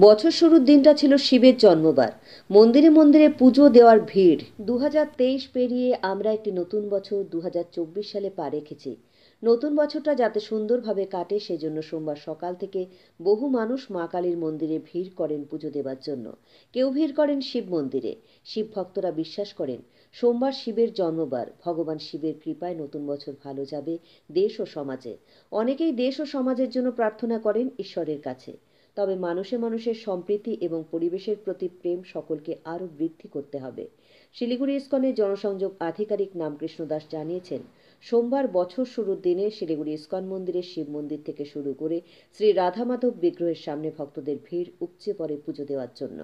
বছর শুরুর দিনটা ছিল শিবের জন্মবার। মন্দিরে মন্দিরে পুজো দেওয়ার ভিড়। 2023 পেরিয়ে আমরা একটি নতুন বছর 2024 সালে পা রেখেছি। নতুন বছরটা যাতে সুন্দরভাবে কাটে সেজন্য সোমবার সকাল থেকে বহু মানুষ মা কালীর মন্দিরে ভিড় করেন পুজো দেবার জন্য। কেউ ভিড় করেন শিব মন্দিরে। শিব ভক্তরা বিশ্বাস করেন সোমবার শিবের জন্মবার, ভগবান শিবের কৃপায় নতুন বছর ভালো যাবে দেশ ও সমাজে। অনেকেই দেশ ও সমাজের জন্য প্রার্থনা করেন ঈশ্বরের কাছে। তবে মানুষে মানুষের সম্প্রীতি এবং পরিবেশের প্রতি প্রেম সকলকে আরও বৃদ্ধি করতে হবে। শিলিগুড়ি ইস্কনের জনসংযোগ আধিকারিক নামকৃষ্ণ দাস জানিয়েছেন, সোমবার বছর শুরুর দিনে শিলিগুড়ি ইস্কন মন্দিরের শিব মন্দির থেকে শুরু করে শ্রী রাধা মাধব বিগ্রহের সামনে ভক্তদের ভিড় উপচে পড়ে পুজো দেওয়ার জন্য।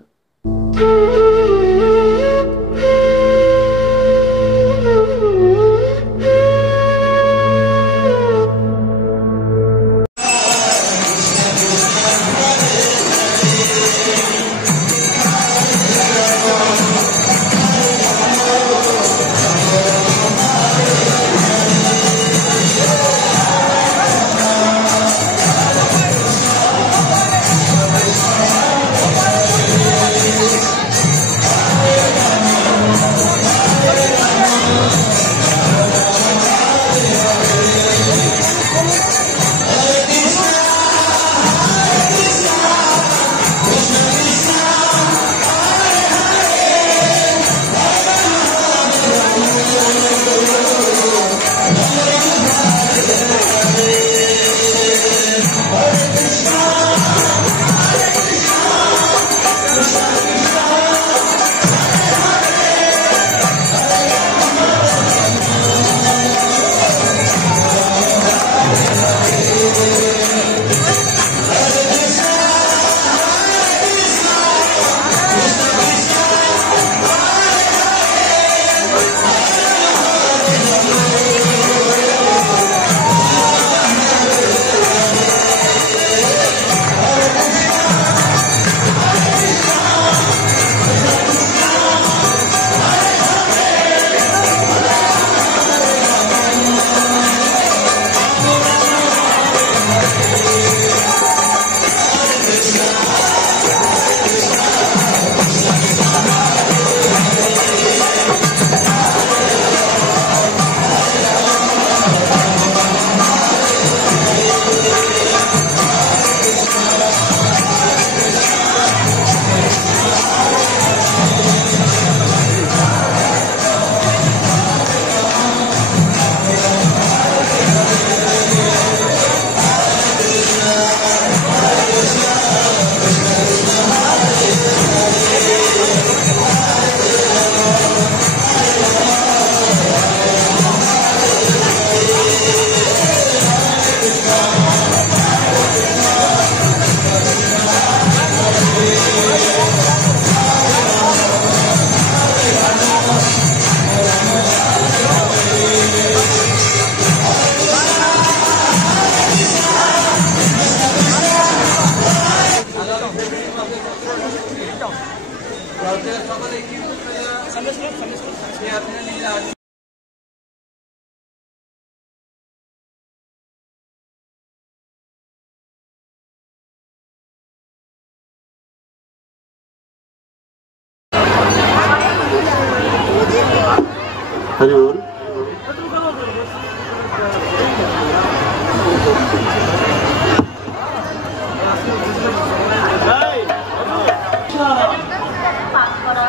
हरि बोल।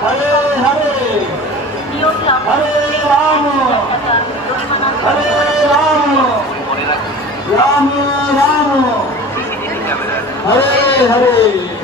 हरे हरे हरे राम हरे राम राम राम हरे हरे।